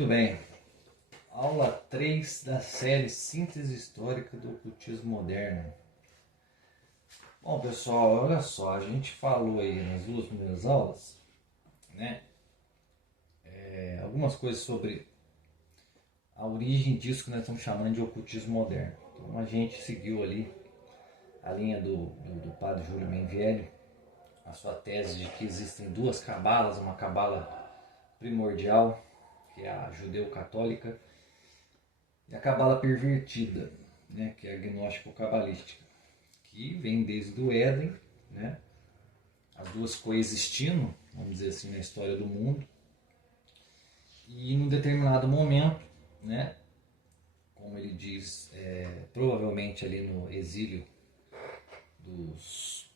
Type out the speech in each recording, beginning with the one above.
Muito bem. Aula 3 da série Síntese Histórica do Ocultismo Moderno. Bom, pessoal, olha só, a gente falou aí nas duas primeiras aulas, né? Algumas coisas sobre a origem disso que nós estamos chamando de ocultismo moderno. Então a gente seguiu ali a linha do padre Júlio Menvielli, a sua tese de que existem duas cabalas, uma cabala primordial, que é a judeu-católica, e a cabala pervertida, né, que é a gnóstico-cabalística, que vem desde o Éden, né, as duas coexistindo, vamos dizer assim, na história do mundo, e num determinado momento, né, como ele diz, provavelmente ali no exílio dos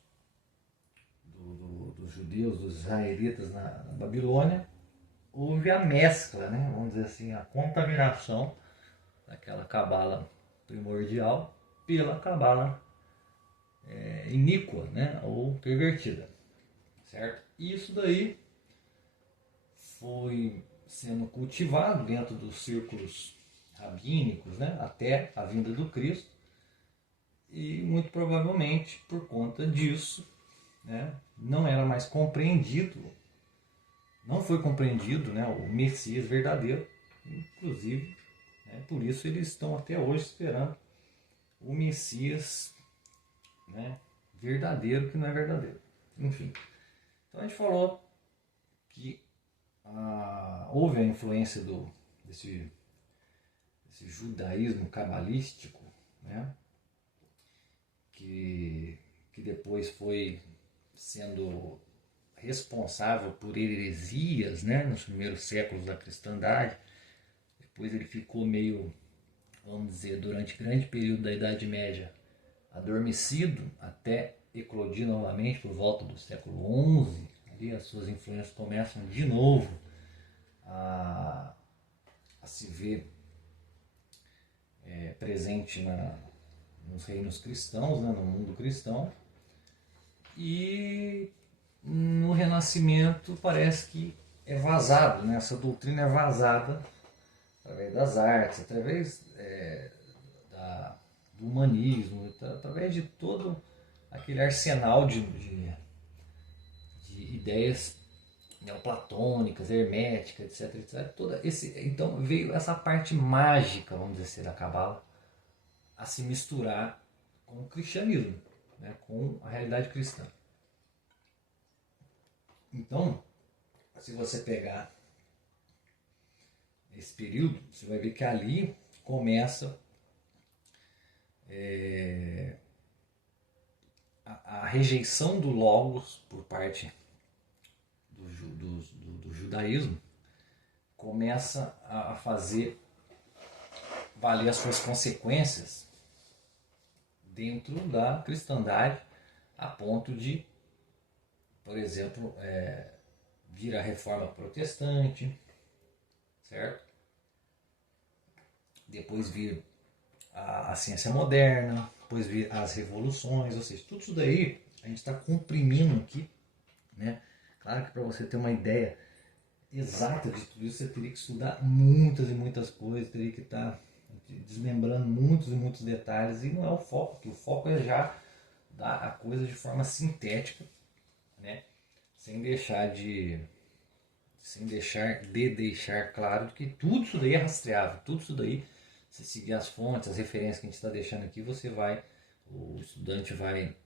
judeus, dos israelitas na Babilônia, houve a mescla, né, vamos dizer assim, a contaminação daquela cabala primordial pela cabala iníqua, né, ou pervertida, certo? E isso daí foi sendo cultivado dentro dos círculos rabínicos, né, até a vinda do Cristo, e muito provavelmente por conta disso, né, não era mais compreendido, não foi compreendido, né, o Messias verdadeiro, inclusive, né, por isso eles estão até hoje esperando o Messias, né, verdadeiro que não é verdadeiro. Enfim, então a gente falou que houve a influência desse judaísmo cabalístico, né, que depois foi sendo responsável por heresias, né, nos primeiros séculos da cristandade. Depois ele ficou meio, vamos dizer, durante grande período da Idade Média, adormecido, até eclodir novamente por volta do século XI. Ali as suas influências começam de novo a se ver presente nos reinos cristãos, né, no mundo cristão. E no Renascimento parece que é vazado, né? Essa doutrina é vazada através das artes, através do humanismo, através de todo aquele arsenal de ideias neoplatônicas, herméticas, etc, etc. Então veio essa parte mágica, vamos dizer assim, da Cabala a se misturar com o cristianismo, né, com a realidade cristã. Então, se você pegar esse período, você vai ver que ali começa a rejeição do Logos por parte do judaísmo, começa a fazer valer as suas consequências dentro da cristandade, a ponto de, por exemplo, vir a reforma protestante, certo? Depois vir a ciência moderna, depois vir as revoluções, ou seja, tudo isso daí a gente está comprimindo aqui, né? Claro que para você ter uma ideia exata de tudo isso, você teria que estudar muitas e muitas coisas, teria que estar desmembrando muitos e muitos detalhes, e não é o foco, porque o foco é já dar a coisa de forma sintética, né? Sem deixar de deixar claro que tudo isso daí é rastreável, tudo isso daí, se seguir as fontes, as referências que a gente está deixando aqui, o estudante vai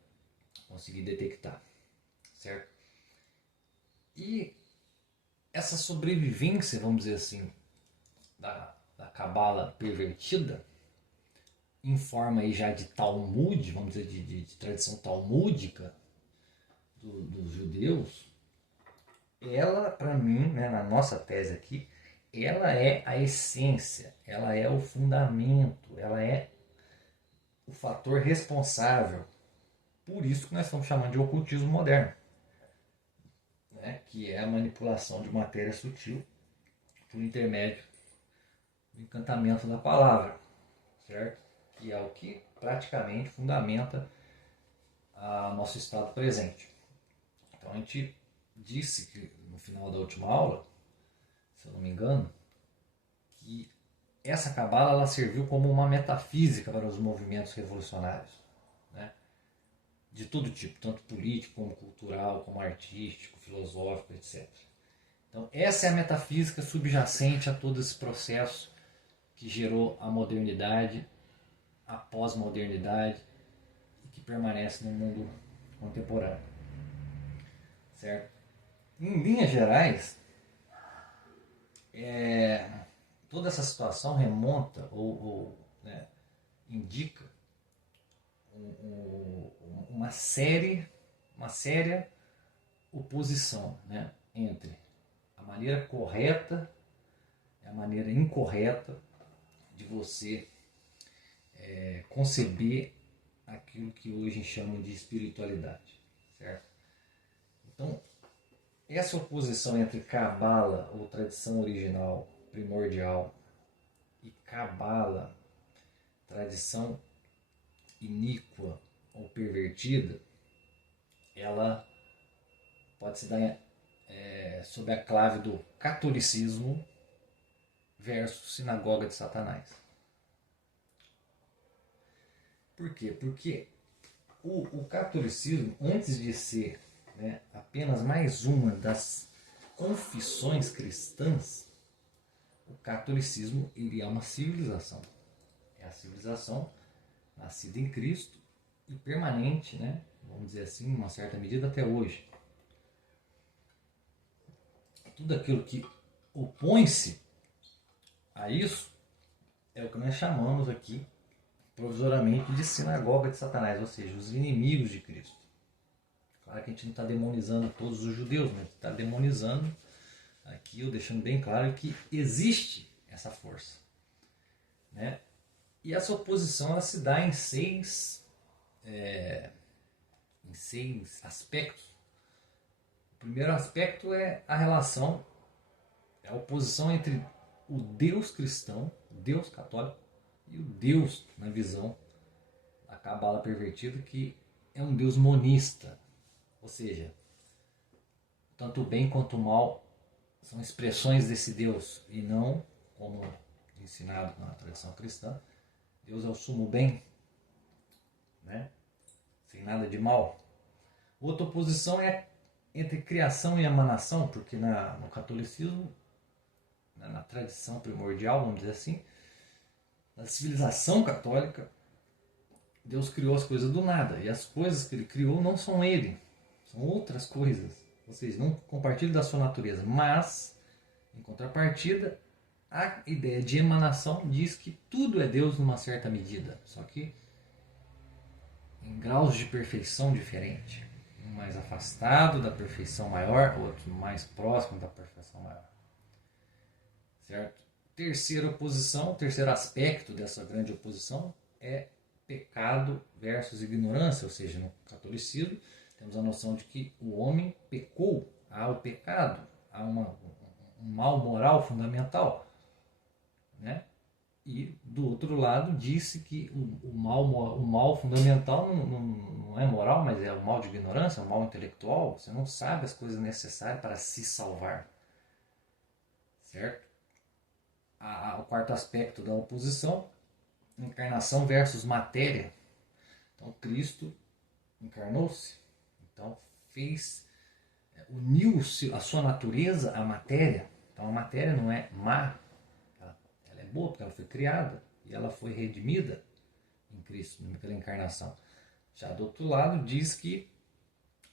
conseguir detectar, certo? E essa sobrevivência, vamos dizer assim, da cabala pervertida, em forma aí já de Talmud, vamos dizer, de tradição talmúdica dos judeus, ela, para mim, né, na nossa tese aqui, ela é a essência, ela é o fundamento, ela é o fator responsável por isso que nós estamos chamando de ocultismo moderno, né, que é a manipulação de matéria sutil por intermédio do encantamento da palavra, certo? Que é o que praticamente fundamenta o nosso estado presente. Então a gente disse que no final da última aula, se eu não me engano, E essa cabala ela serviu como uma metafísica para os movimentos revolucionários, né? De todo tipo, tanto político como cultural, como artístico, filosófico, etc. Então essa é a metafísica subjacente a todo esse processo que gerou a modernidade, a pós-modernidade e que permanece no mundo contemporâneo, certo? Em linhas gerais, toda essa situação remonta ou né, indica uma séria oposição, né, entre a maneira correta e a maneira incorreta de você conceber aquilo que hoje chamam de espiritualidade, certo? Então, essa oposição entre Cabala, ou tradição original primordial, e Cabala, tradição iníqua ou pervertida, ela pode se dar sob a clave do catolicismo versus sinagoga de Satanás. Por quê? Porque o catolicismo, antes de ser, né, apenas mais uma das confissões cristãs, o catolicismo ele é uma civilização. É a civilização nascida em Cristo e permanente, né, vamos dizer assim, em uma certa medida até hoje. Tudo aquilo que opõe-se a isso é o que nós chamamos aqui provisoriamente de sinagoga de Satanás, ou seja, os inimigos de Cristo. Claro que a gente não está demonizando todos os judeus, mas está demonizando aqui, ou deixando bem claro que existe essa força, né? E essa oposição ela se dá em seis aspectos. O primeiro aspecto é a relação, a oposição entre o Deus cristão, o Deus católico, e o Deus na visão da cabala pervertida, que é um Deus monista. Ou seja, tanto o bem quanto o mal são expressões desse Deus e não, como ensinado na tradição cristã, Deus é o sumo bem, né? Sem nada de mal. Outra oposição é entre criação e emanação, porque no catolicismo, na tradição primordial, vamos dizer assim, na civilização católica, Deus criou as coisas do nada, e as coisas que ele criou não são ele, são outras coisas, ou seja, não compartilham da sua natureza, mas, em contrapartida, a ideia de emanação diz que tudo é Deus numa certa medida, só que em graus de perfeição diferentes. Um mais afastado da perfeição maior, outro mais próximo da perfeição maior. Certo? Terceira oposição, terceiro aspecto dessa grande oposição é pecado versus ignorância, ou seja, no catolicismo temos a noção de que o homem pecou, há o pecado, há um mal moral fundamental, né? E do outro lado disse que o mal fundamental não é moral, mas é o mal de ignorância, o mal intelectual. Você não sabe as coisas necessárias para se salvar, certo? O quarto aspecto da oposição, encarnação versus matéria. Então Cristo encarnou-se, então uniu a sua natureza à matéria. Então a matéria não é má, ela é boa porque ela foi criada e ela foi redimida em Cristo, pela encarnação. Já do outro lado diz que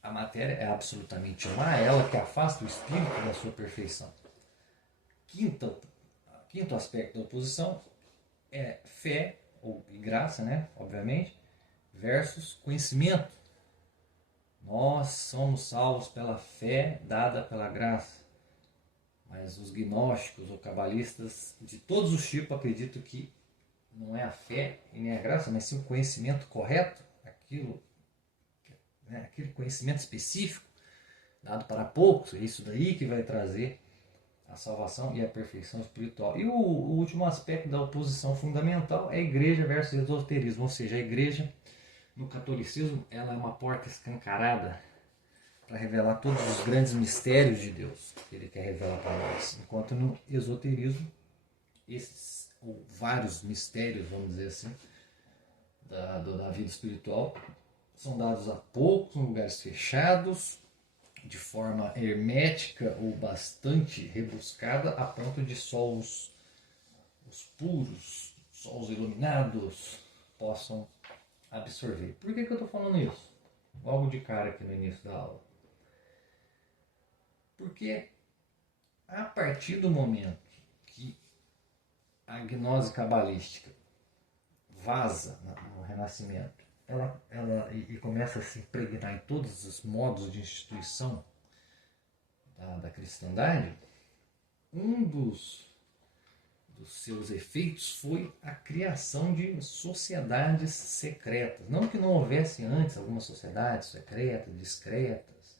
a matéria é absolutamente má, ela que afasta o espírito da sua perfeição. Quinto aspecto da oposição é fé, e graça, né, obviamente, versus conhecimento. Nós somos salvos pela fé dada pela graça. Mas os gnósticos ou cabalistas de todos os tipos acreditam que não é a fé e nem a graça, mas sim o conhecimento correto, aquele conhecimento específico dado para poucos, é isso daí que vai trazer a salvação e a perfeição espiritual. E o último aspecto da oposição fundamental é a igreja versus esoterismo, ou seja, a igreja no catolicismo ela é uma porta escancarada para revelar todos os grandes mistérios de Deus que ele quer revelar para nós, enquanto no esoterismo esses ou vários mistérios, vamos dizer assim, da vida espiritual são dados a poucos, em lugares fechados, de forma hermética ou bastante rebuscada, a ponto de só os puros, só os iluminados possam absorver. Por que eu estou falando isso? Logo de cara aqui no início da aula. Porque a partir do momento que a gnose cabalística vaza no Renascimento, e começa a se impregnar em todos os modos de instituição da cristandade, um dos seus efeitos foi a criação de sociedades secretas. Não que não houvesse antes algumas sociedades secretas, discretas,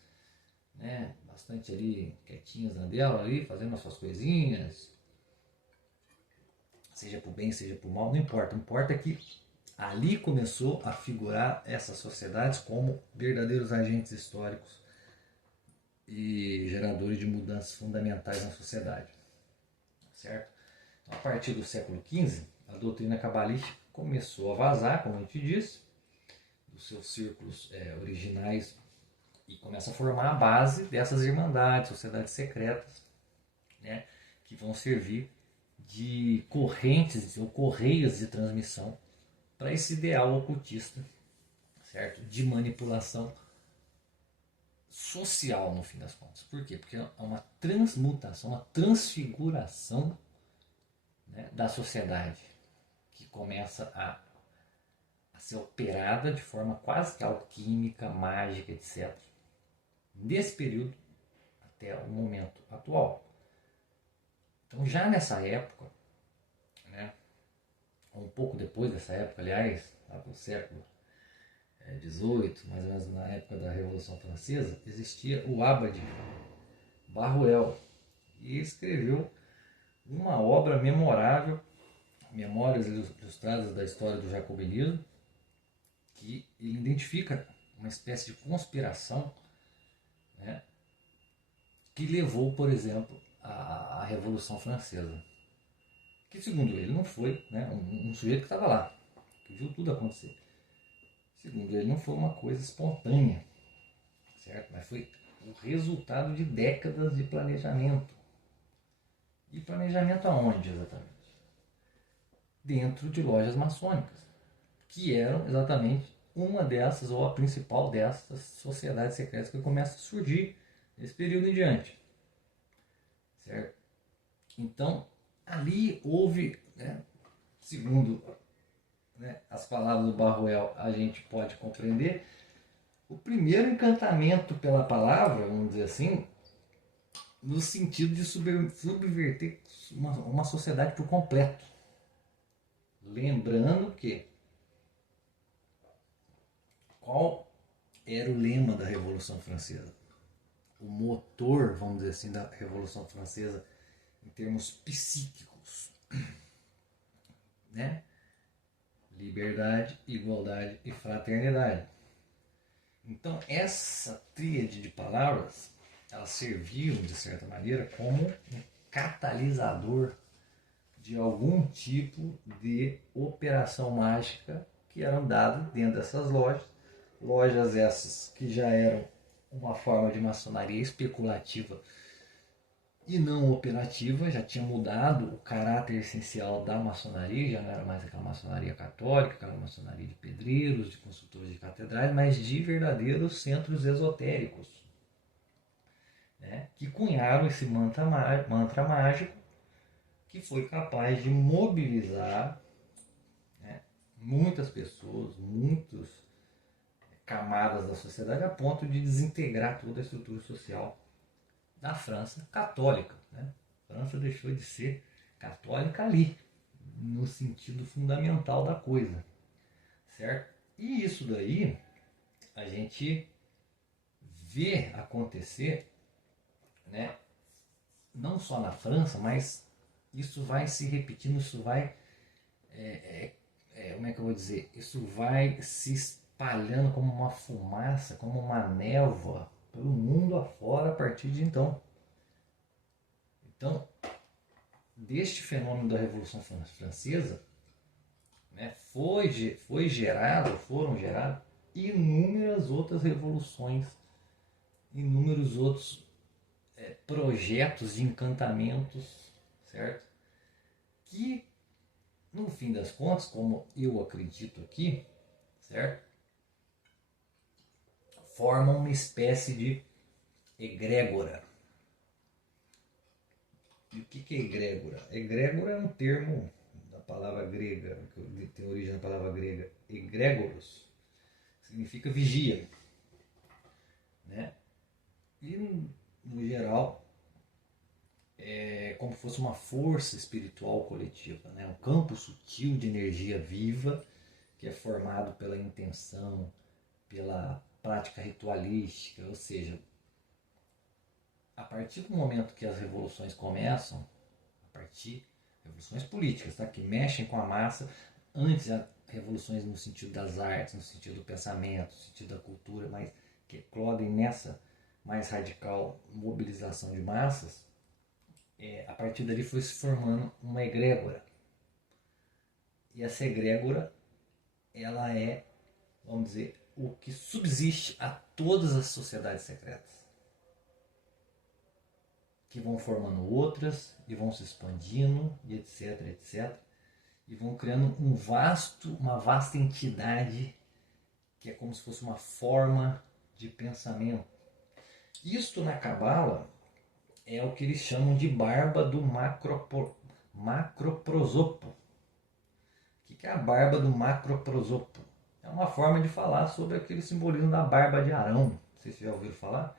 né? Bastante ali quietinhas na dela, ali, fazendo as suas coisinhas, seja por bem, seja por mal, não importa. O que importa é que ali começou a figurar essas sociedades como verdadeiros agentes históricos e geradores de mudanças fundamentais na sociedade. Certo? Então, a partir do século XV, a doutrina cabalística começou a vazar, como a gente disse, dos seus círculos originais, e começa a formar a base dessas irmandades, sociedades secretas, né, que vão servir de correntes ou correios de transmissão para esse ideal ocultista, certo? De manipulação social, no fim das contas. Por quê? Porque é uma transmutação, uma transfiguração, né, da sociedade, que começa a ser operada de forma quase que alquímica, mágica, etc. Nesse período até o momento atual. Então, já nessa época, né, um pouco depois dessa época, aliás, lá no século XVIII, mais ou menos na época da Revolução Francesa, existia o Abade Barruel, e escreveu uma obra memorável, Memórias Ilustradas da História do Jacobinismo, que ele identifica uma espécie de conspiração, né, que levou, por exemplo, à Revolução Francesa. Que, segundo ele, não foi, né, um sujeito que estava lá, que viu tudo acontecer. Segundo ele, não foi uma coisa espontânea, certo? Mas foi o resultado de décadas de planejamento. E planejamento aonde, exatamente? Dentro de lojas maçônicas, que eram exatamente uma dessas, ou a principal dessas sociedades secretas que começa a surgir nesse período em diante. Certo? Então, ali houve, né, segundo, né, as palavras do Barruel, a gente pode compreender, o primeiro encantamento pela palavra, vamos dizer assim, no sentido de subverter uma sociedade por completo. Lembrando que qual era o lema da Revolução Francesa? O motor, vamos dizer assim, da Revolução Francesa em termos psíquicos, né? Liberdade, igualdade e fraternidade. Então, essa tríade de palavras, elas serviam, de certa maneira, como um catalisador de algum tipo de operação mágica que eram dadas dentro dessas lojas. Lojas essas que já eram uma forma de maçonaria especulativa e não operativa, já tinha mudado o caráter essencial da maçonaria, já não era mais aquela maçonaria católica, aquela maçonaria de pedreiros, de construtores de catedrais, mas de verdadeiros centros esotéricos, né, que cunharam esse mantra mágico que foi capaz de mobilizar, né, muitas pessoas, muitas camadas da sociedade, a ponto de desintegrar toda a estrutura social da França católica, né? A França deixou de ser católica ali, no sentido fundamental da coisa, certo? E isso daí a gente vê acontecer, né, não só na França, mas isso vai se repetindo, isso vai, como é que eu vou dizer, isso vai se espalhando como uma fumaça, como uma névoa pelo mundo afora a partir de então. Então, deste fenômeno da Revolução Francesa, né, foram geradas inúmeras outras revoluções, inúmeros outros projetos de encantamentos, certo? Que, no fim das contas, como eu acredito aqui, certo? Formam uma espécie de egrégora. E o que é egrégora? Egrégora é um termo da palavra grega, que tem origem na palavra grega egrégoros, significa vigia, né? E, no geral, é como se fosse uma força espiritual coletiva, né? Um campo sutil de energia viva que é formado pela intenção, pela prática ritualística, ou seja, a partir do momento que as revoluções começam, revoluções políticas, tá? Que mexem com a massa, antes revoluções no sentido das artes, no sentido do pensamento, no sentido da cultura, mas que eclodem nessa mais radical mobilização de massas, a partir dali foi se formando uma egrégora. E essa egrégora, ela é, vamos dizer, o que subsiste a todas as sociedades secretas, que vão formando outras e vão se expandindo, e etc, etc, e vão criando uma vasta entidade que é como se fosse uma forma de pensamento. Isto na Cabala é o que eles chamam de barba do macroprosopo. O que é a barba do macroprosopo? É uma forma de falar sobre aquele simbolismo da barba de Arão. Não sei se já ouviram falar.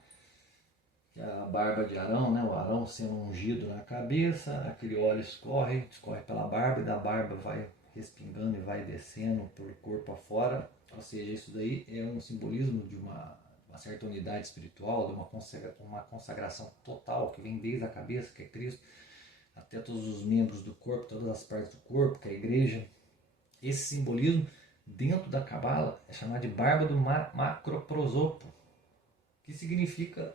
Que a barba de Arão, né? O Arão sendo ungido na cabeça, aquele óleo escorre pela barba e da barba vai respingando e vai descendo por corpo afora. Ou seja, isso daí é um simbolismo de uma certa unidade espiritual, de uma consagração total que vem desde a cabeça, que é Cristo, até todos os membros do corpo, todas as partes do corpo, que é a igreja. Esse simbolismo dentro da Cabala é chamado de barba do macroprosopo, que significa,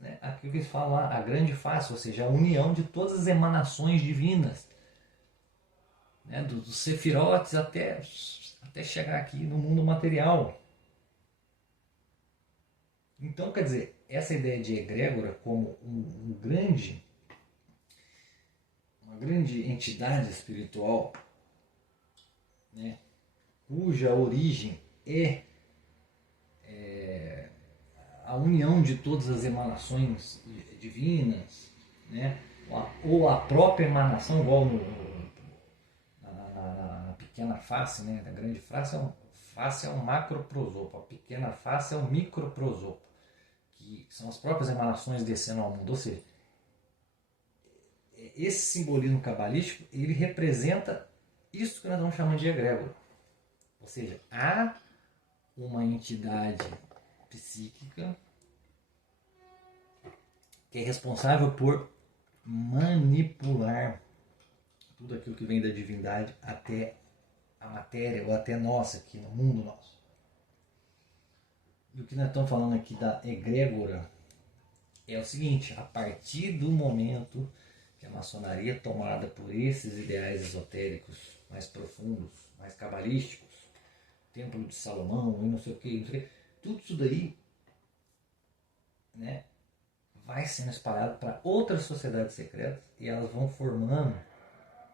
né, aquilo que eles falam lá, a grande face, ou seja, a união de todas as emanações divinas, né, dos sefirotes até chegar aqui no mundo material. Então, quer dizer, essa ideia de egrégora como uma grande entidade espiritual, né, cuja origem é a união de todas as emanações divinas, né, ou a própria emanação, igual na pequena face, né, da grande face é um macroprosopo, a pequena face é um microprosopo, que são as próprias emanações descendo ao mundo. Ou seja, esse simbolismo cabalístico, ele representa isso que nós vamos chamar de egrégora. Ou seja, há uma entidade psíquica que é responsável por manipular tudo aquilo que vem da divindade até a matéria, ou até nós aqui no mundo nosso. E o que nós estamos falando aqui da egrégora é o seguinte: a partir do momento que a maçonaria é tomada por esses ideais esotéricos mais profundos, mais cabalísticos, Templo de Salomão e não sei o que, tudo isso daí, né, vai sendo espalhado para outras sociedades secretas e elas vão formando,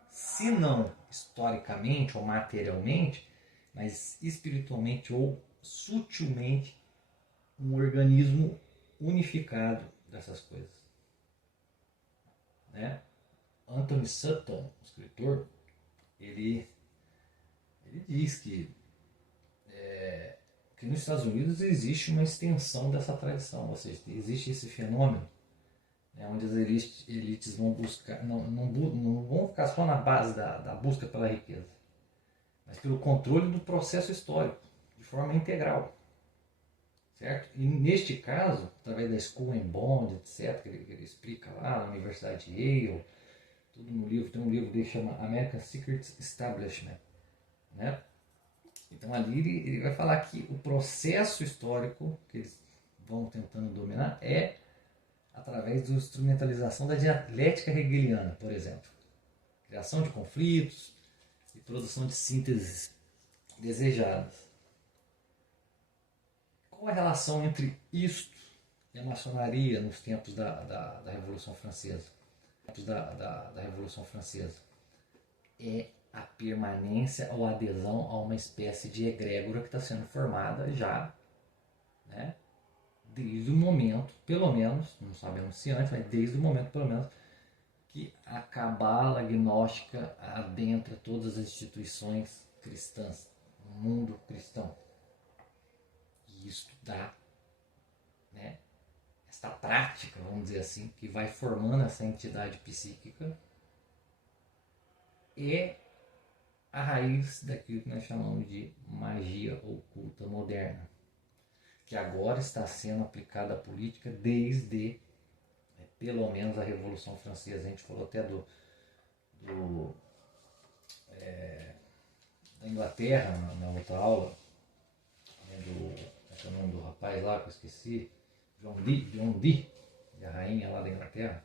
se não historicamente ou materialmente, mas espiritualmente ou sutilmente, um organismo unificado dessas coisas, né? Anthony Sutton, o escritor, ele diz que nos Estados Unidos existe uma extensão dessa tradição, ou seja, existe esse fenômeno, né, onde as elites vão buscar, não vão ficar só na base da busca pela riqueza, mas pelo controle do processo histórico, de forma integral. Certo? E neste caso, através da School and Bond, etc., que ele explica lá na Universidade de Yale, tudo no livro, tem um livro dele que chama American Secret Establishment, né? Então ali ele vai falar que o processo histórico que eles vão tentando dominar é através da instrumentalização da dialética hegeliana, por exemplo. criação de conflitos e produção de sínteses desejadas. Qual a relação entre isto e a maçonaria nos tempos da Revolução Francesa? Da Revolução Francesa é a permanência ou adesão a uma espécie de egrégora que está sendo formada já, né, desde o momento, pelo menos, não sabemos se antes, mas desde o momento, pelo menos, que a cabala gnóstica adentra todas as instituições cristãs, o mundo cristão. E isso dá, né, esta prática, vamos dizer assim, que vai formando essa entidade psíquica, é a raiz daquilo que nós chamamos de magia oculta moderna, que agora está sendo aplicada à política desde, pelo menos, a Revolução Francesa. A gente falou até da Inglaterra na outra aula, né, qual é o nome do rapaz lá que eu esqueci, John Dee, e a rainha lá da Inglaterra,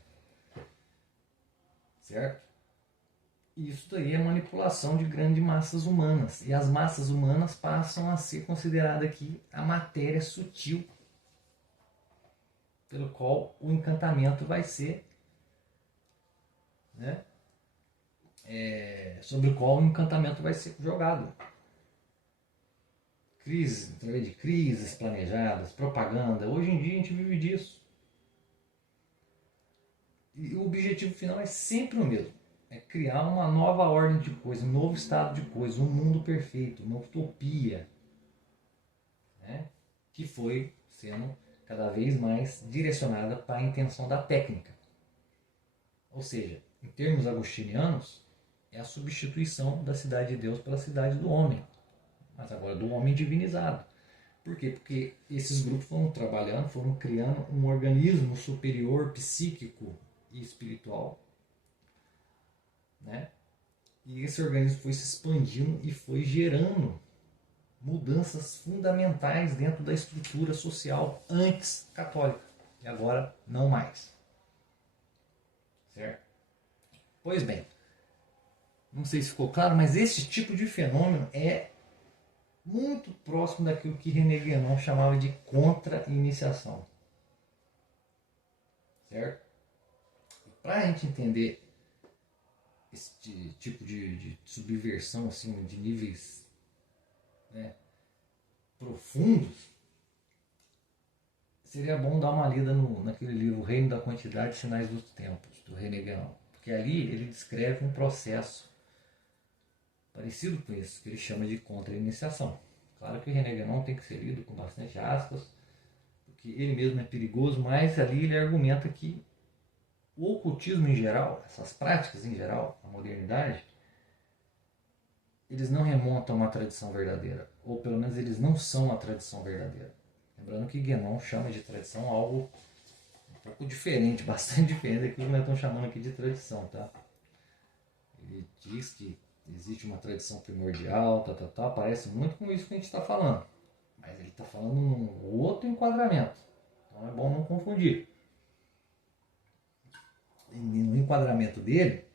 certo? Isso daí é manipulação de grandes massas humanas. E as massas humanas passam a ser consideradas aqui a matéria sutil pelo qual o encantamento vai ser, né, sobre o qual o encantamento vai ser jogado. Crises, através de crises planejadas, propaganda. Hoje em dia a gente vive disso. E o objetivo final é sempre o mesmo. É criar uma nova ordem de coisas, um novo estado de coisas, um mundo perfeito, uma utopia, né, que foi sendo cada vez mais direcionada para a intenção da técnica. Ou seja, em termos agostinianos, é a substituição da cidade de Deus pela cidade do homem, mas agora do homem divinizado. Por quê? Porque esses grupos foram trabalhando, foram criando um organismo superior, psíquico e espiritual, né? E esse organismo foi se expandindo e foi gerando mudanças fundamentais dentro da estrutura social antes católica e agora não mais, certo? Pois bem, não sei se ficou claro, mas esse tipo de fenômeno é muito próximo daquilo que René Guénon chamava de contra-iniciação, certo? Para a gente entender esse tipo de subversão, assim, de níveis, né, profundos, seria bom dar uma lida naquele livro O Reino da Quantidade e Sinais dos Tempos, do René Guénon, porque ali ele descreve um processo parecido com isso, que ele chama de contra-iniciação. Claro que o René Guénon tem que ser lido com bastante aspas, porque ele mesmo é perigoso, mas ali ele argumenta que o ocultismo em geral, essas práticas em geral, a modernidade, eles não remontam a uma tradição verdadeira, ou pelo menos eles não são a tradição verdadeira. Lembrando que Guénon chama de tradição algo um pouco diferente, bastante diferente daquilo que nós estamos chamando aqui de tradição, tá? Ele diz que existe uma tradição primordial, parece muito com isso que a gente está falando, mas ele está falando num outro enquadramento, então é bom não confundir. E no enquadramento dele,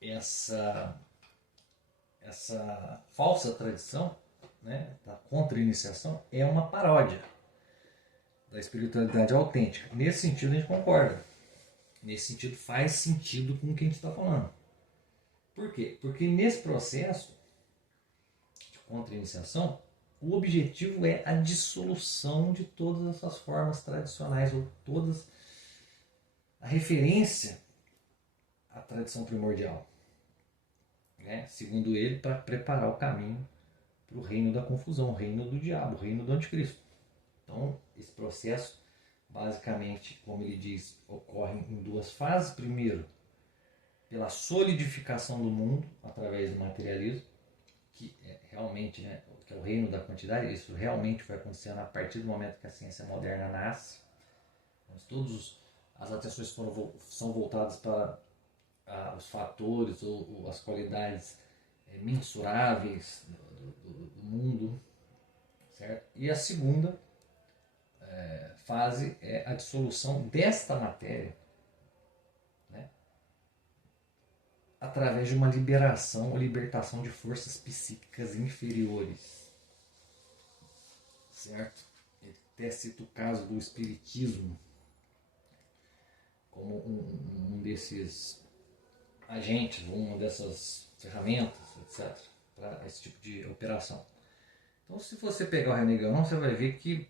essa falsa tradição, né, da contra-iniciação, é uma paródia da espiritualidade autêntica. Nesse sentido a gente concorda. Nesse sentido faz sentido com o que a gente está falando. Por quê? Porque nesse processo de contra-iniciação, o objetivo é a dissolução de todas essas formas tradicionais, ou todas a referência à tradição primordial, né? Segundo ele, para preparar o caminho para o reino da confusão, o reino do diabo, o reino do anticristo. Então, esse processo, basicamente, como ele diz, ocorre em duas fases. Primeiro, pela solidificação do mundo através do materialismo, que é realmente, né, que é o reino da quantidade. Isso realmente foi acontecendo a partir do momento que a ciência moderna nasce. Mas todas as atenções são voltadas para os fatores ou as qualidades mensuráveis do mundo, certo? E a segunda fase é a dissolução desta matéria, né, através de uma liberação ou libertação de forças psíquicas inferiores. Certo? Ele até cita o caso do espiritismo como um desses agentes, uma dessas ferramentas, etc., para esse tipo de operação. Então, se você pegar o René Guénon, você vai ver que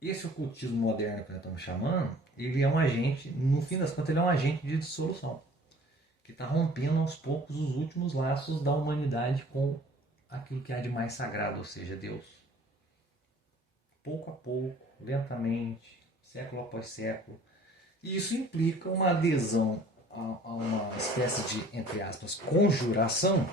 esse ocultismo moderno que nós estamos chamando, ele é um agente, no fim das contas, ele é um agente de dissolução, que está rompendo aos poucos os últimos laços da humanidade com aquilo que há de mais sagrado, ou seja, Deus. Pouco a pouco, lentamente, século após século. E isso implica uma adesão a uma espécie de, entre aspas, conjuração,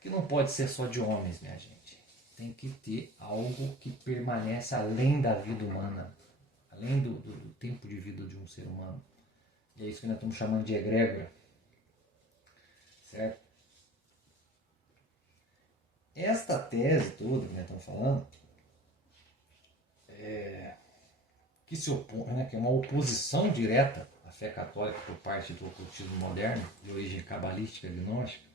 que não pode ser só de homens, minha gente. Tem que ter algo que permanece além da vida humana, além do tempo de vida de um ser humano. E é isso que nós estamos chamando de egrégora. Certo? Esta tese toda que nós estamos falando, que se opõe, né, que é uma oposição direta à fé católica por parte do ocultismo moderno, de origem cabalística, agnóstica,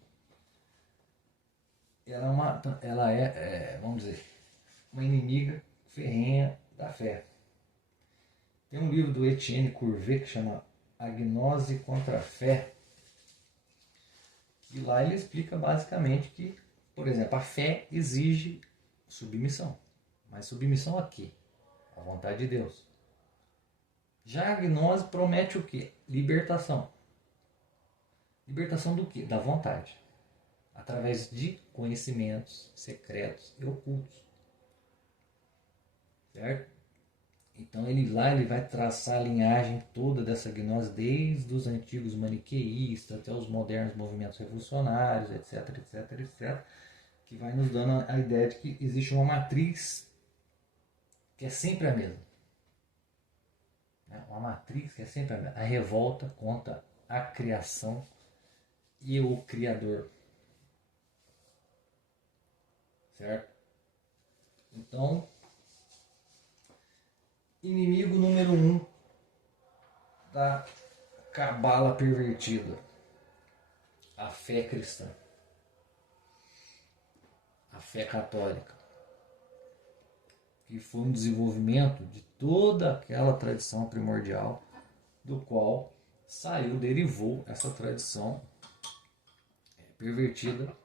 ela é, vamos dizer, uma inimiga ferrenha da fé. Tem um livro do Etienne Courbet que chama A Gnose contra a Fé, e lá ele explica basicamente que, por exemplo, a fé exige submissão. Mas submissão a quê? À vontade de Deus. Já a gnose promete o quê? Libertação. Libertação do quê? Da vontade. Através de conhecimentos secretos e ocultos. Certo? Então ele vai traçar a linhagem toda dessa gnose, desde os antigos maniqueístas até os modernos movimentos revolucionários, etc, etc, etc, que vai nos dando a ideia de que existe uma matriz que é sempre a mesma. Uma matriz que é sempre a mesma. A revolta contra a criação e o Criador. Certo? Então, inimigo número 1 da cabala pervertida, a fé cristã, a fé católica, que foi um desenvolvimento de toda aquela tradição primordial do qual derivou essa tradição pervertida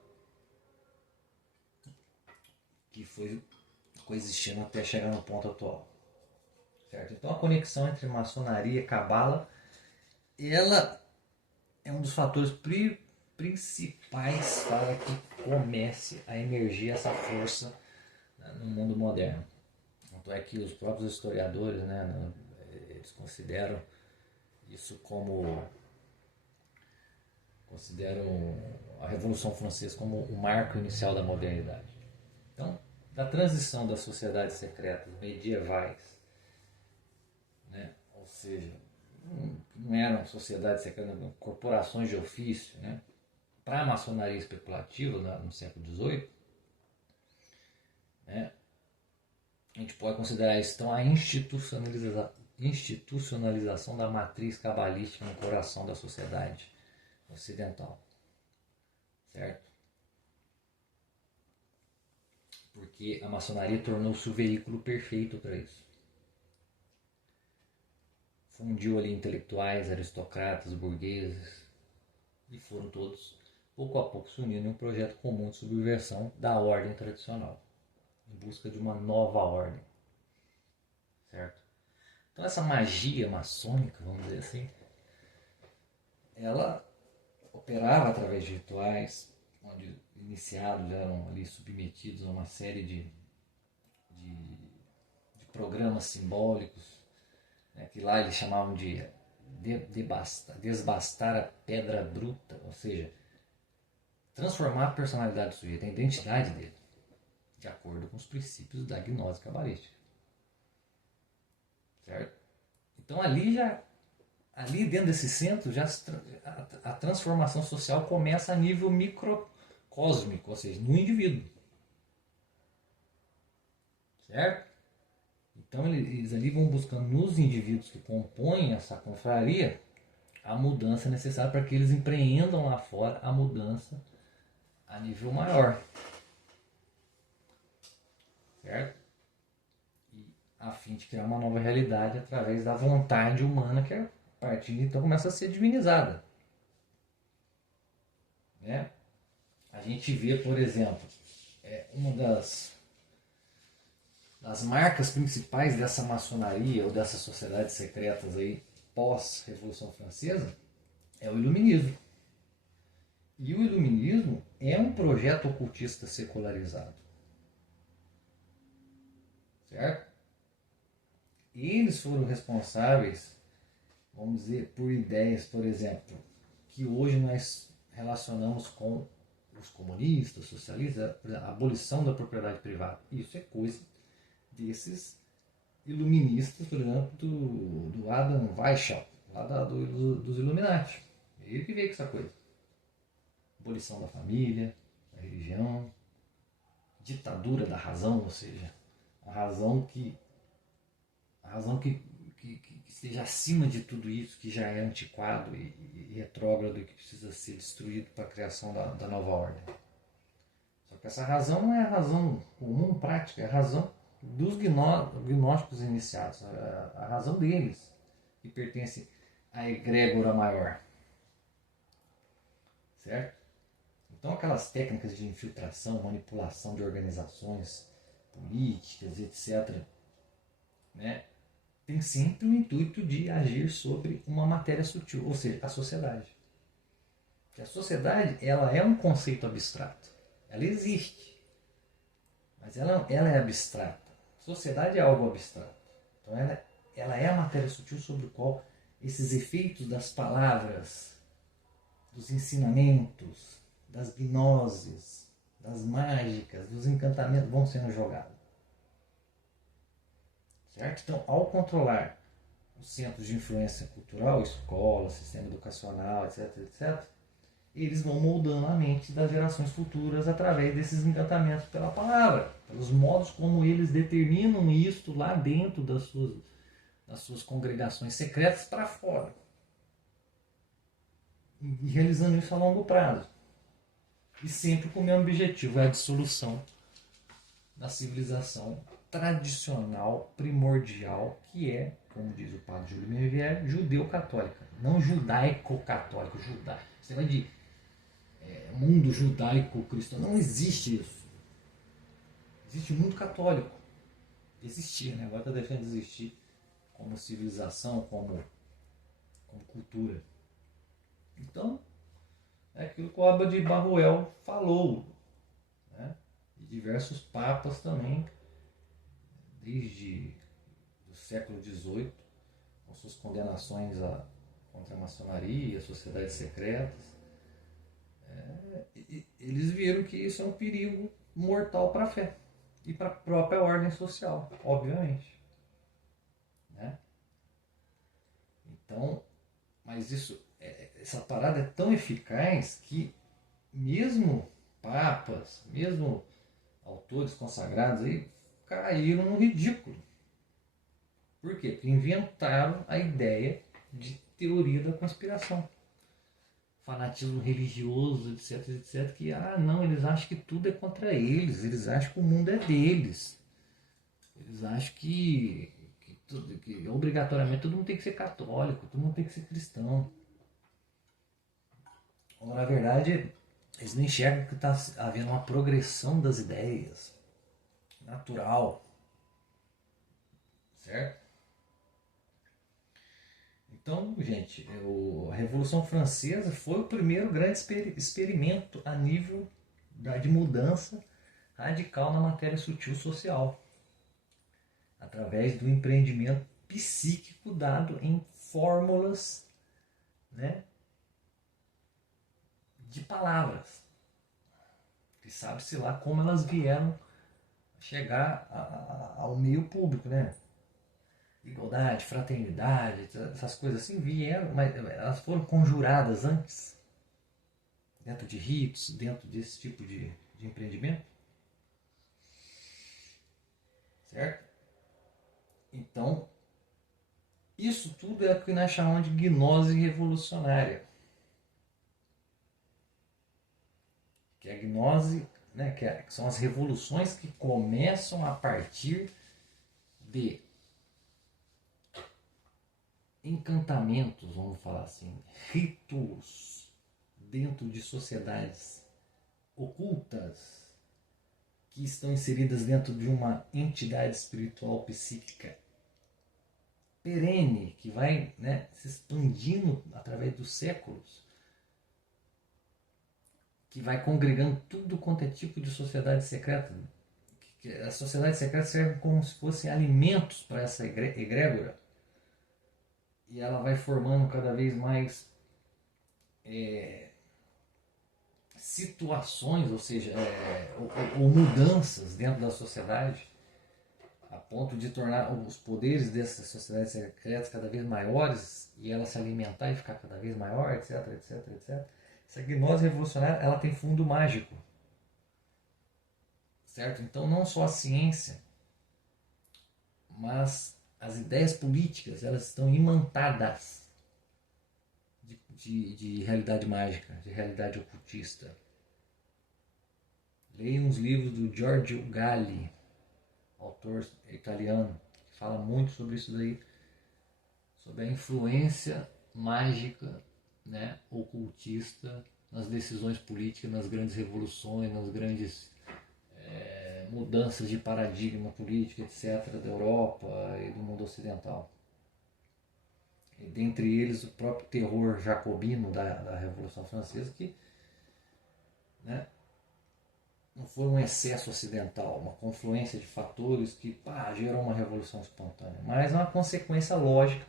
que foi coexistindo até chegar no ponto atual. Certo? Então a conexão entre maçonaria e cabala, ela é um dos fatores principais para que comece a emergir essa força, né, no mundo moderno. Tanto é que os próprios historiadores, né, eles consideram isso como a Revolução Francesa como o marco inicial da modernidade. Então, da transição das sociedades secretas medievais, né, ou seja, não eram sociedades secretas, corporações de ofício, né, para a maçonaria especulativa no século XVIII, né, a gente pode considerar isso então a institucionalização da matriz cabalística no coração da sociedade ocidental. Certo? Porque a maçonaria tornou-se o veículo perfeito para isso. Fundiu ali intelectuais, aristocratas, burgueses, e foram todos, pouco a pouco, se unindo em um projeto comum de subversão da ordem tradicional, em busca de uma nova ordem. Certo? Então essa magia maçônica, vamos dizer assim, ela operava através de rituais, onde iniciados eram ali submetidos a uma série de programas simbólicos, né, que lá eles chamavam de desbastar a pedra bruta, ou seja, transformar a personalidade do sujeito, a identidade dele, de acordo com os princípios da gnose cabalística. Certo? Então ali dentro desse centro, a transformação social começa a nível microcósmico, ou seja, no indivíduo. Certo? Então eles ali vão buscando nos indivíduos que compõem essa confraria a mudança necessária para que eles empreendam lá fora a mudança a nível maior. Certo? E a fim de criar uma nova realidade através da vontade humana que a partir de então começa a ser divinizada. Né? A gente vê, por exemplo, uma das marcas principais dessa maçonaria ou dessas sociedades secretas aí pós-Revolução Francesa é o iluminismo. E o iluminismo é um projeto ocultista secularizado. Certo? Eles foram responsáveis, vamos dizer, por ideias, por exemplo, que hoje nós relacionamos com os comunistas, os socialistas, a abolição da propriedade privada. Isso é coisa desses iluministas, por exemplo, do Adam Weishaupt, lá dos Illuminati. Ele que veio com essa coisa. Abolição da família, da religião, ditadura da razão, ou seja, a razão que esteja acima de tudo isso, que já é antiquado e retrógrado e que precisa ser destruído para a criação da nova ordem. Só que essa razão não é a razão comum, prática, é a razão dos gnósticos iniciados, a razão deles, que pertence à egrégora maior. Certo? Então aquelas técnicas de infiltração, manipulação de organizações políticas, etc., né, tem sempre o intuito de agir sobre uma matéria sutil, ou seja, a sociedade. Porque a sociedade, ela é um conceito abstrato. Ela existe, mas ela é abstrata. A sociedade é algo abstrato. Então ela é a matéria sutil sobre o qual esses efeitos das palavras, dos ensinamentos, das gnoses, das mágicas, dos encantamentos vão sendo jogados. Certo? Então, ao controlar os centros de influência cultural, escola, sistema educacional, etc., etc., eles vão moldando a mente das gerações futuras através desses encantamentos pela palavra, pelos modos como eles determinam isto lá dentro das suas congregações secretas para fora. E realizando isso a longo prazo. E sempre com o mesmo objetivo, é a dissolução da civilização tradicional, primordial, que é, como diz o padre Júlio Menevier, judeu-católica. Não judaico-católico, judaico. Você vai de mundo judaico-cristão. Não existe isso. Existe o mundo católico. Existia, né? Agora está deixando de existir como civilização, como cultura. Então, é aquilo que o Abba de Barruel falou. Né? E diversos papas também, desde o século XVIII, com suas condenações contra a maçonaria, as sociedades secretas, eles viram que isso é um perigo mortal para a fé e para a própria ordem social, obviamente. Né? Então, mas essa parada é tão eficaz que mesmo papas, mesmo autores consagrados aí, caíram no ridículo. Por quê? Porque inventaram a ideia de teoria da conspiração. Fanatismo religioso, etc, etc, que, não, eles acham que tudo é contra eles acham que o mundo é deles. Eles acham que obrigatoriamente todo mundo tem que ser católico, todo mundo tem que ser cristão. Ou, na verdade, eles não enxergam que está havendo uma progressão das ideias natural. Certo? Então, gente, a Revolução Francesa foi o primeiro grande experimento a nível de mudança radical na matéria sutil social, através do empreendimento psíquico dado em fórmulas, né, de palavras. E sabe-se lá como elas vieram chegar ao meio público, né? Igualdade, fraternidade, essas coisas assim vieram, mas elas foram conjuradas antes, dentro de ritos, dentro desse tipo de empreendimento. Certo? Então, isso isso tudo é o que nós chamamos de gnose revolucionária. Que é a gnose, né, que são as revoluções que começam a partir de encantamentos, vamos falar assim, ritos dentro de sociedades ocultas que estão inseridas dentro de uma entidade espiritual psíquica perene, que vai, né, se expandindo através dos séculos, que vai congregando tudo quanto é tipo de sociedade secreta. A sociedade secreta serve como se fossem alimentos para essa egrégora, e ela vai formando cada vez mais situações, ou seja, ou mudanças dentro da sociedade, a ponto de tornar os poderes dessas sociedades secretas cada vez maiores e ela se alimentar e ficar cada vez maior, etc, etc, etc. Essa gnose revolucionária, ela tem fundo mágico, certo? Então não só a ciência, mas as ideias políticas, elas estão imantadas de realidade mágica, de realidade ocultista. Leiam os livros do Giorgio Galli, autor italiano, que fala muito sobre isso daí, sobre a influência mágica, né, ocultista nas decisões políticas, nas grandes revoluções, nas grandes mudanças de paradigma político, etc., da Europa e do mundo ocidental. E dentre eles o próprio terror jacobino da Revolução Francesa, que, né, não foi um excesso ocidental, uma confluência de fatores que gerou uma revolução espontânea, mas uma consequência lógica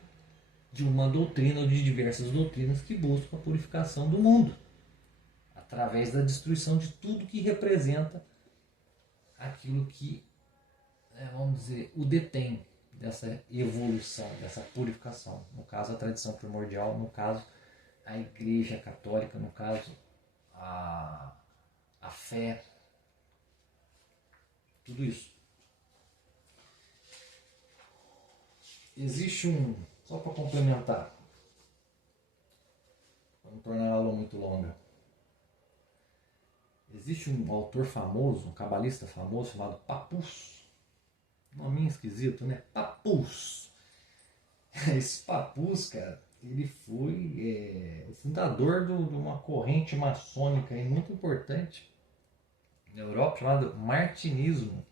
de uma doutrina ou de diversas doutrinas que buscam a purificação do mundo através da destruição de tudo que representa aquilo que, vamos dizer, o detém dessa evolução, dessa purificação. No caso, a tradição primordial, no caso, a Igreja Católica, no caso, a fé, tudo isso. Existe só para complementar, para não tornar a aula muito longa, existe um autor famoso, um cabalista famoso chamado Pappus. Nominho esquisito, né? Pappus. Esse Pappus, cara, ele foi o fundador de uma corrente maçônica muito importante na Europa, chamada Martinismo,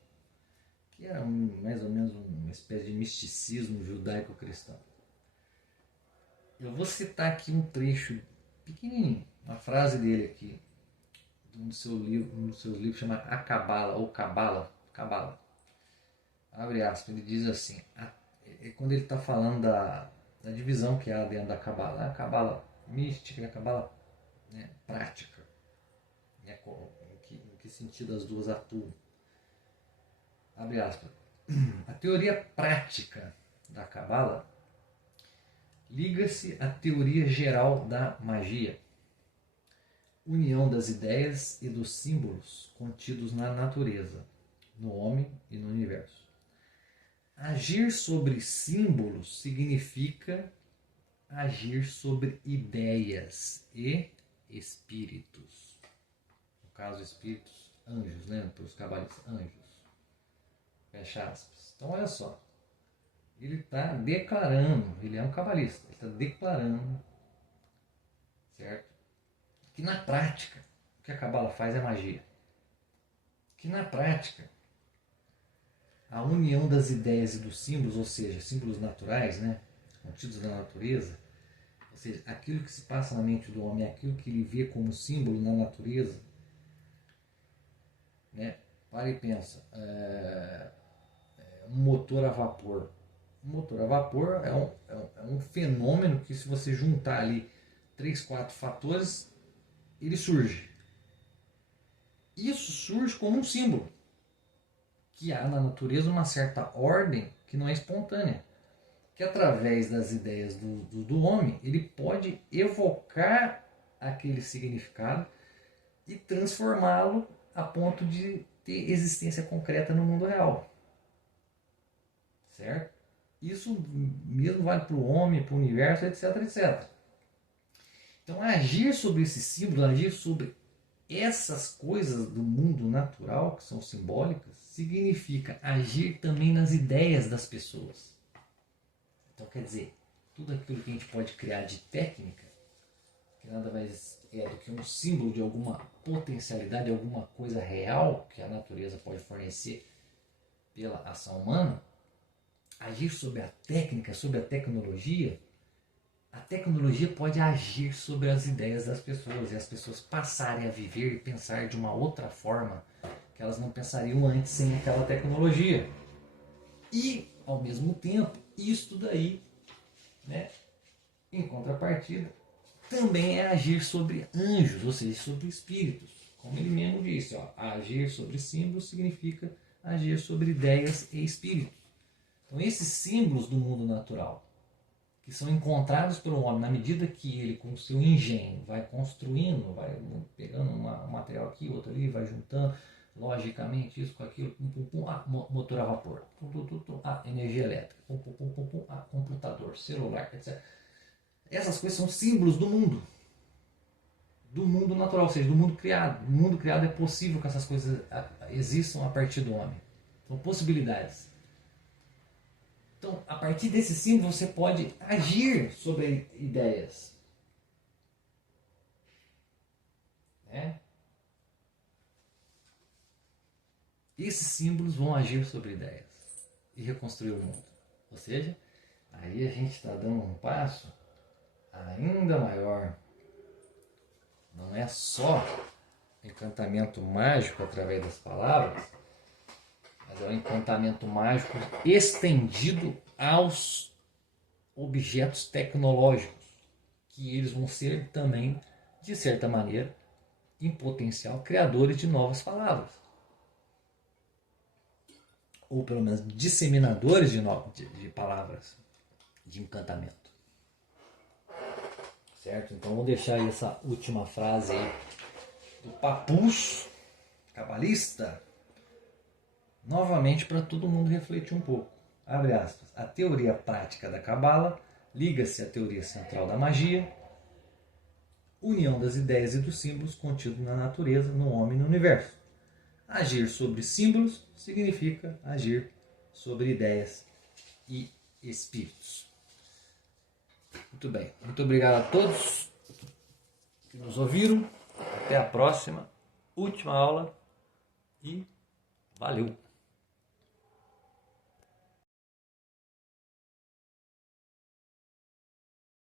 que era mais ou menos uma espécie de misticismo judaico-cristão. Eu vou citar aqui um trecho pequenininho, uma frase dele aqui, de um dos seus livros, chama A Cabala, ou Cabala, abre aspas, ele diz assim, quando ele está falando da divisão que há dentro da Cabala, a Cabala mística e a Cabala, né, prática, né, em que sentido as duas atuam. Abre aspas. A teoria prática da Cabala liga-se à teoria geral da magia, união das ideias e dos símbolos contidos na natureza, no homem e no universo. Agir sobre símbolos significa agir sobre ideias e espíritos. No caso, espíritos, anjos, né? Para os cabalistas, anjos. Fecha aspas. Então, olha só. Ele está declarando, ele é um cabalista, ele está declarando, certo? Que na prática, o que a cabala faz é magia. Que na prática, a união das ideias e dos símbolos, ou seja, símbolos naturais, né, contidos na natureza, ou seja, aquilo que se passa na mente do homem, aquilo que ele vê como símbolo na natureza, né, para e pensa, um motor a vapor. Um motor a vapor é um fenômeno que, se você juntar ali 3, 4 fatores, ele surge. Isso surge como um símbolo, que há na natureza uma certa ordem que não é espontânea, que através das ideias do homem, ele pode evocar aquele significado e transformá-lo a ponto de ter existência concreta no mundo real. Certo? Isso mesmo vale para o homem, para o universo, etc, etc. Então, agir sobre esse símbolo, agir sobre essas coisas do mundo natural, que são simbólicas, significa agir também nas ideias das pessoas. Então, quer dizer, tudo aquilo que a gente pode criar de técnica, que nada mais é do que um símbolo de alguma potencialidade, alguma coisa real que a natureza pode fornecer pela ação humana, agir sobre a técnica, sobre a tecnologia pode agir sobre as ideias das pessoas e as pessoas passarem a viver e pensar de uma outra forma que elas não pensariam antes sem aquela tecnologia. E, ao mesmo tempo, isto daí, né, em contrapartida, também é agir sobre anjos, ou seja, sobre espíritos. Como ele mesmo disse, ó, agir sobre símbolos significa agir sobre ideias e espíritos. Então, esses símbolos do mundo natural, que são encontrados pelo homem na medida que ele, com o seu engenho, vai construindo, vai pegando um material aqui, outro ali, vai juntando, logicamente, isso com aquilo, motor a vapor, energia elétrica, computador, celular, etc. Essas coisas são símbolos do mundo natural, ou seja, do mundo criado. No mundo criado é possível que essas coisas existam a partir do homem. São possibilidades. Então, a partir desse símbolo, você pode agir sobre ideias. Né? Esses símbolos vão agir sobre ideias e reconstruir o mundo. Ou seja, aí a gente está dando um passo ainda maior. Não é só encantamento mágico através das palavras, mas é um encantamento mágico estendido aos objetos tecnológicos, que eles vão ser também, de certa maneira, em potencial, criadores de novas palavras. Ou pelo menos disseminadores de palavras de encantamento. Certo? Então vou deixar aí essa última frase aí do Papus, cabalista, novamente para todo mundo refletir um pouco. Abre aspas. A teoria prática da cabala liga-se à teoria central da magia, união das ideias e dos símbolos contidos na natureza, no homem e no universo. Agir sobre símbolos significa agir sobre ideias e espíritos. Muito bem. Muito obrigado a todos que nos ouviram. Até a próxima, última aula e valeu!